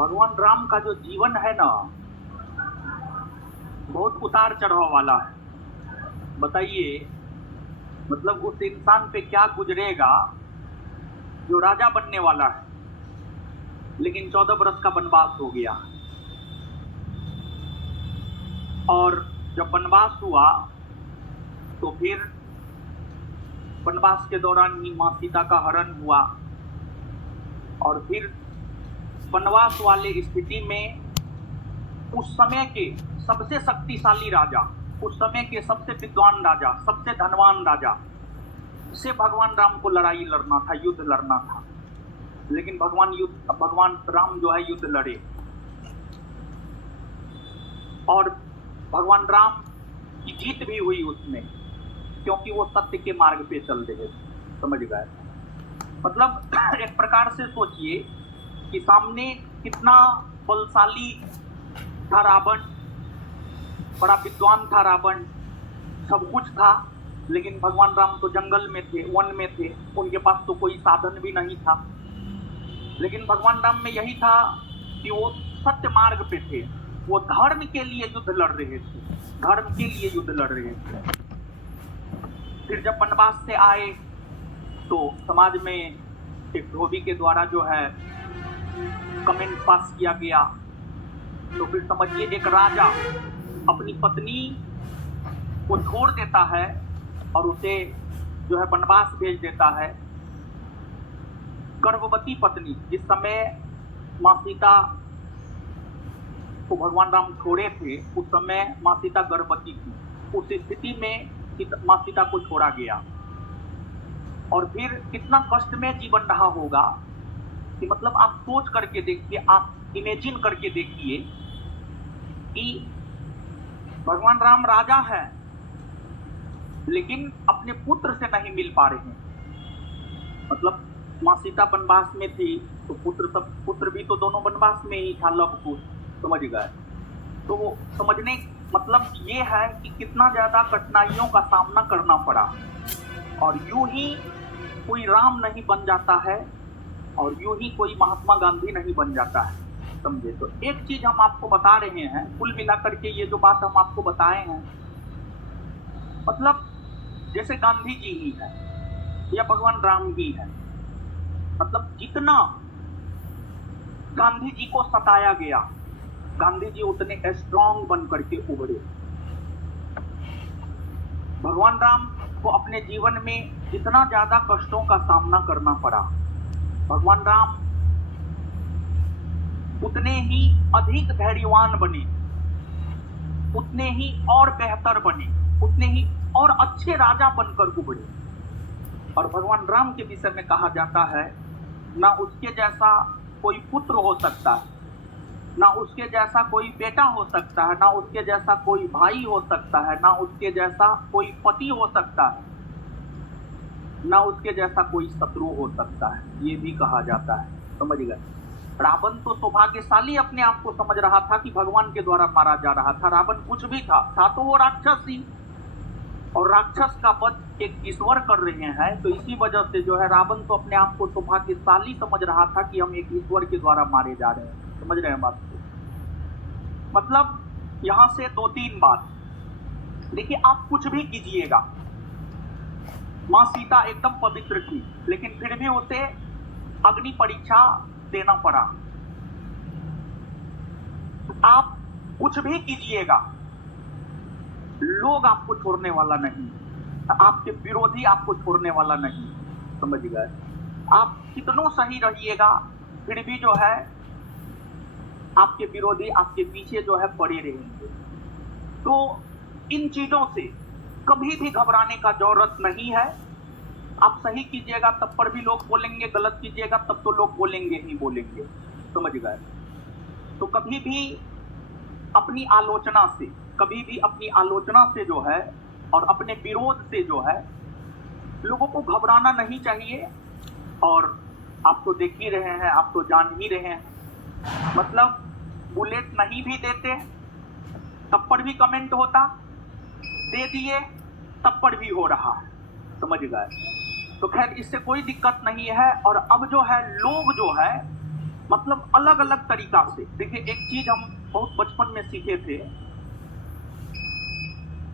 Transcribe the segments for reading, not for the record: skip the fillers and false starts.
भगवान राम का जो जीवन है ना, बहुत उतार चढ़ाव वाला है। बताइए, मतलब उस इंसान पे क्या गुजरेगा जो राजा बनने वाला है, लेकिन 14 वर्ष का वनवास हो गया। और जब वनवास हुआ तो फिर वनवास के दौरान ही मां सीता का हरण हुआ। और फिर वनवास वाले स्थिति में उस समय के सबसे शक्तिशाली राजा, उस समय के सबसे विद्वान राजा, सबसे धनवान राजा से भगवान राम को लड़ाई लड़ना था, युद्ध लड़ना था। लेकिन भगवान राम जो है युद्ध लड़े, और भगवान राम की जीत भी हुई उसमें, क्योंकि वो सत्य के मार्ग पे चल रहे थे। समझ गए? मतलब एक प्रकार से सोचिए कि सामने कितना बलशाली था रावण, बड़ा विद्वान था रावण, सब कुछ था, लेकिन भगवान राम तो जंगल में थे, वन में थे, उनके पास तो कोई साधन भी नहीं था। लेकिन भगवान राम में यही था कि वो सत्य मार्ग पे थे, वो धर्म के लिए युद्ध लड़ रहे थे, धर्म के लिए युद्ध लड़ रहे थे। फिर जब वनवास से आए तो समाज में एक धोबी के द्वारा जो है कमेंट पास किया गया। तो फिर समझिए, एक राजा अपनी पत्नी को छोड़ देता है और उसे जो है वनवास भेज देता है। गर्भवती पत्नी, जिस समय मां सीता को भगवान राम छोड़े थे, उस समय मां सीता गर्भवती थी। उस स्थिति में मां सीता को छोड़ा गया। और फिर कितना कष्ट में जीवन रहा होगा कि मतलब आप सोच करके देखिए, आप इमेजिन करके देखिए कि भगवान राम राजा है, लेकिन अपने पुत्र से नहीं मिल पा रहे हैं। मतलब मां सीता वनवास में थी तो पुत्र भी तो दोनों वनवास में ही था, लव कुश। समझ गए? तो वो समझने मतलब ये है कि कितना ज्यादा कठिनाइयों का सामना करना पड़ा, और यूं ही कोई राम नहीं बन जाता है, और यूं ही कोई महात्मा गांधी नहीं बन जाता है। समझे? तो एक चीज हम आपको बता रहे हैं, कुल मिलाकर के ये जो बात हम आपको बताए हैं, मतलब जैसे गांधी जी ही है या भगवान राम ही है, मतलब जितना गांधी जी को सताया गया, गांधी जी उतने स्ट्रांग बन करके उभरे। भगवान राम को अपने जीवन में जितना ज्यादा कष्टों का सामना करना पड़ा, भगवान राम उतने ही अधिक धैर्यवान बने, उतने ही और बेहतर बने, उतने ही और अच्छे राजा बनकर उभरे। और भगवान राम के विषय में कहा जाता है, ना उसके जैसा कोई पुत्र हो सकता है, ना उसके जैसा कोई बेटा हो सकता है, ना उसके जैसा कोई भाई हो सकता है, ना उसके जैसा कोई पति हो सकता है, ना उसके जैसा कोई शत्रु हो सकता है, ये भी कहा जाता है। समझ गए? रावण तो सौभाग्यशाली अपने आप को समझ रहा था कि भगवान के द्वारा मारा जा रहा था। रावण कुछ भी था तो वो राक्षस ही, और राक्षस का वध एक ईश्वर कर रहे हैं। तो इसी वजह से जो है रावण तो अपने आप को सौभाग्यशाली समझ रहा था कि हम एक ईश्वर के द्वारा मारे जा रहे हैं। समझ रहे हैं बात को? मतलब यहां से 2-3 बात देखिए, आप कुछ भी कीजिएगा, मां सीता एकदम पवित्र थी, लेकिन फिर भी उसे अग्नि परीक्षा देना पड़ा। आप कुछ भी कीजिएगा, लोग आपको छोड़ने वाला नहीं, आपके विरोधी आपको छोड़ने वाला नहीं। समझ गए? आप कितनों सही रहिएगा, फिर भी जो है आपके विरोधी आपके पीछे जो है पड़े रहेंगे। तो इन चीजों से कभी भी घबराने का जरूरत नहीं है। आप सही कीजिएगा तब पर भी लोग बोलेंगे, गलत कीजिएगा तब तो लोग बोलेंगे ही बोलेंगे। समझ गए? तो कभी भी अपनी आलोचना से जो है और अपने विरोध से जो है लोगों को घबराना नहीं चाहिए। और आप तो देख ही रहे हैं, आप तो जान ही रहे हैं, मतलब बुलेट नहीं भी देते तब पर भी कमेंट होता, दे दिए तब पर भी हो रहा है। समझ गए? तो खैर इससे कोई दिक्कत नहीं है। और अब जो है लोग जो है मतलब अलग अलग तरीका से। देखिए, एक चीज हम बहुत बचपन में सीखे थे,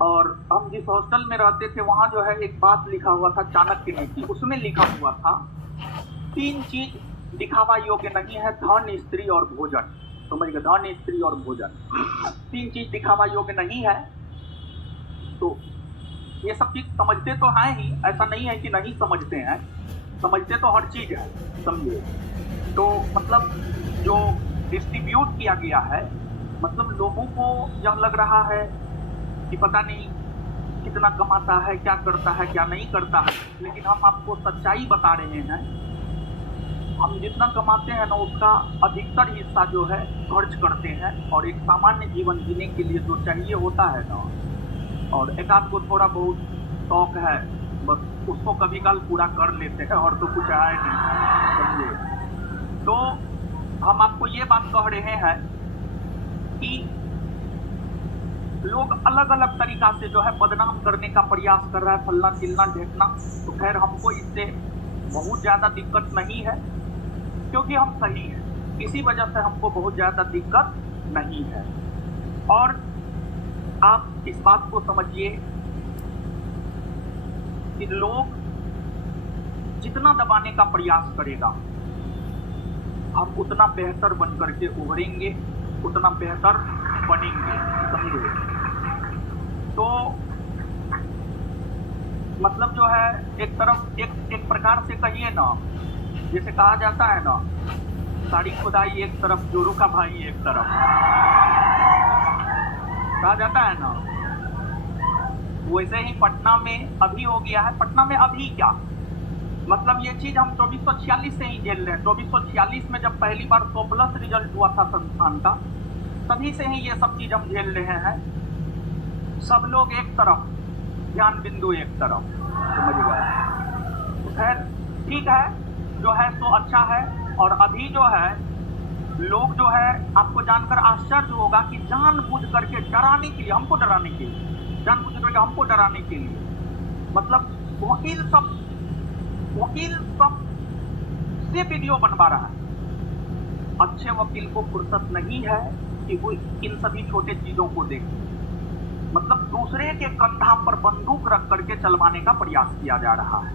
और हम जिस हॉस्टल में रहते थे वहां जो है एक बात लिखा हुआ था चाणक्य नीति, उसमें लिखा हुआ था 3 चीज दिखावा योग्य नहीं है, धन, स्त्री और भोजन। समझ गए, धन, स्त्री और भोजन, 3 चीज दिखावा योग्य नहीं है। तो ये सब चीज समझते तो हैं ही, ऐसा नहीं है कि नहीं समझते हैं, समझते तो हर चीज है, समझिए। तो मतलब जो डिस्ट्रीब्यूट किया गया है, मतलब लोगों को जब लग रहा है कि पता नहीं कितना कमाता है, क्या करता है, क्या नहीं करता है, लेकिन हम आपको सच्चाई बता रहे हैं। हम जितना कमाते हैं ना उसका अधिकतर हिस्सा जो है खर्च करते हैं, और एक सामान्य जीवन जीने के लिए जो चाहिए होता है ना, और एक आध को थोड़ा बहुत शौक है, बस उसको कभी काल पूरा कर लेते हैं, और तो कुछ है नहीं, समझे। तो हम आपको ये बात कह रहे हैं कि लोग अलग अलग तरीका से जो है बदनाम करने का प्रयास कर रहा है, फलना चिलना ढेकना। तो खैर हमको इससे बहुत ज़्यादा दिक्कत नहीं है, क्योंकि हम सही हैं, इसी वजह से हमको बहुत ज़्यादा दिक्कत नहीं है। और आप इस बात को समझिए कि लोग जितना दबाने का प्रयास करेगा, हम उतना बेहतर बन करके उभरेंगे, उतना बेहतर बनेंगे, समझे। तो मतलब जो है एक तरफ एक प्रकार से कहिए ना, जैसे कहा जाता है ना, साड़ी खुदाई एक तरफ, जोरू का भाई एक तरफ, कहा जाता है ना। वैसे ही पटना में अभी हो गया है। पटना में अभी क्या, मतलब ये चीज हम 2446 से ही झेल रहे हैं। 2446 में जब पहली बार 100+ रिजल्ट हुआ था संस्थान का, तभी से ही ये सब चीज हम झेल रहे हैं। सब लोग एक तरफ, ध्यान बिंदु एक तरफ, समझ गए। तो खैर ठीक है, जो है सो अच्छा है। और अभी जो है लोग जो है, आपको जानकर आश्चर्य होगा कि जानबूझ करके डराने के लिए, हमको डराने के लिए, जानबूझ करके हमको डराने के लिए, मतलब वकील सब से वीडियो बनवा रहा है। अच्छे वकील को फुर्सत नहीं है कि वो इन सभी छोटे चीजों को देखे। मतलब दूसरे के कंधा पर बंदूक रख करके चलवाने का प्रयास किया जा रहा है,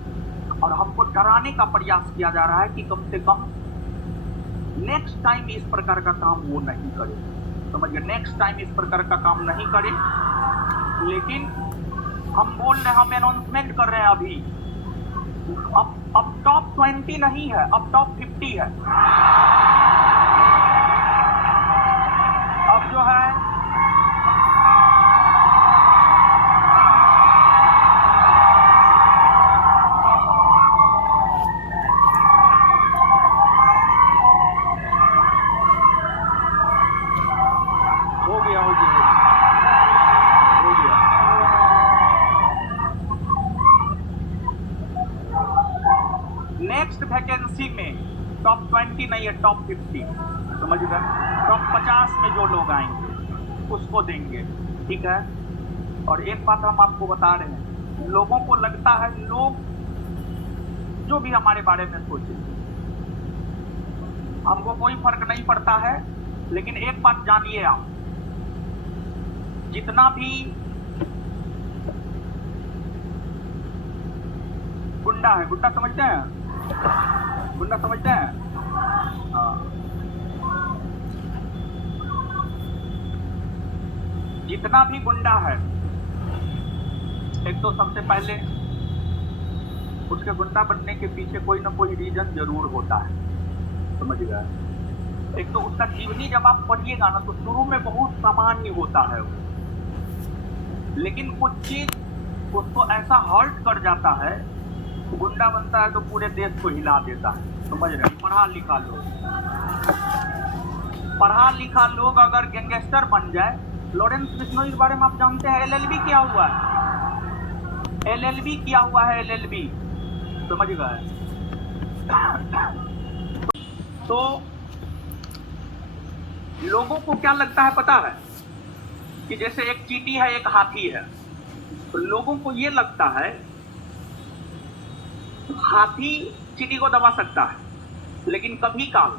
और हमको डराने का प्रयास किया जा रहा है कि कम से कम नेक्स्ट टाइम इस प्रकार का काम वो नहीं करे, समझिए, नेक्स्ट टाइम इस प्रकार का काम नहीं करे। लेकिन हम बोल रहे हैं, हम अनाउंसमेंट कर रहे हैं अभी, अब टॉप 20 नहीं है, अब टॉप 50 है। अब जो है हो गया। नेक्स्ट वैकेंसी में टॉप 20 नहीं है, टॉप 50, समझ गए। टॉप 50 में जो लोग आएंगे उसको देंगे, ठीक है। और एक बात हम आपको बता रहे हैं, लोगों को लगता है, लोग जो भी हमारे बारे में सोचे, हमको कोई फर्क नहीं पड़ता है। लेकिन एक बात जानिए आप, जितना भी गुंडा है, गुंडा समझते हैं, गुंडा समझते हैं, हाँ। जितना भी गुंडा है, एक तो सबसे पहले उसके गुंडा बनने के पीछे कोई ना कोई रीजन जरूर होता है, समझ गए। एक तो उसका जीवनी जब आप पढ़िएगा ना, तो शुरू में बहुत सामान्य होता है वो, लेकिन कुछ चीज उसको ऐसा हर्ट कर जाता है, गुंडा बनता है तो पूरे देश को हिला देता है, समझ रहे। पढ़ा लिखा लोग अगर गैंगस्टर बन जाए, लॉरेंस बिश्नोई के बारे में आप जानते हैं, LLB किया हुआ है, LLB किया हुआ है, LLB, समझ गए। तो लोगों को क्या लगता है पता है, कि जैसे एक चींटी है, एक हाथी है, तो लोगों को ये लगता है हाथी चींटी को दबा सकता है, लेकिन कभी काल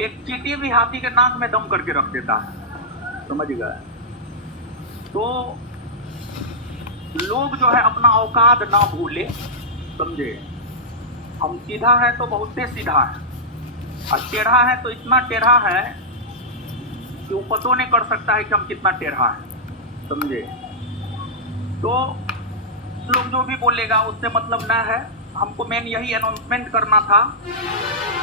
एक चींटी भी हाथी के नाक में दम करके रख देता है, समझ गए। तो लोग जो है अपना औकात ना भूले, समझे। हम सीधा है तो बहुत से सीधा है, और टेढ़ा है तो इतना टेढ़ा है कि वो पतो नहीं कर सकता है कि हम कितना टेढ़ा है, समझे। तो लोग जो भी बोलेगा उससे मतलब ना है, हमको मेन यही अनाउंसमेंट करना था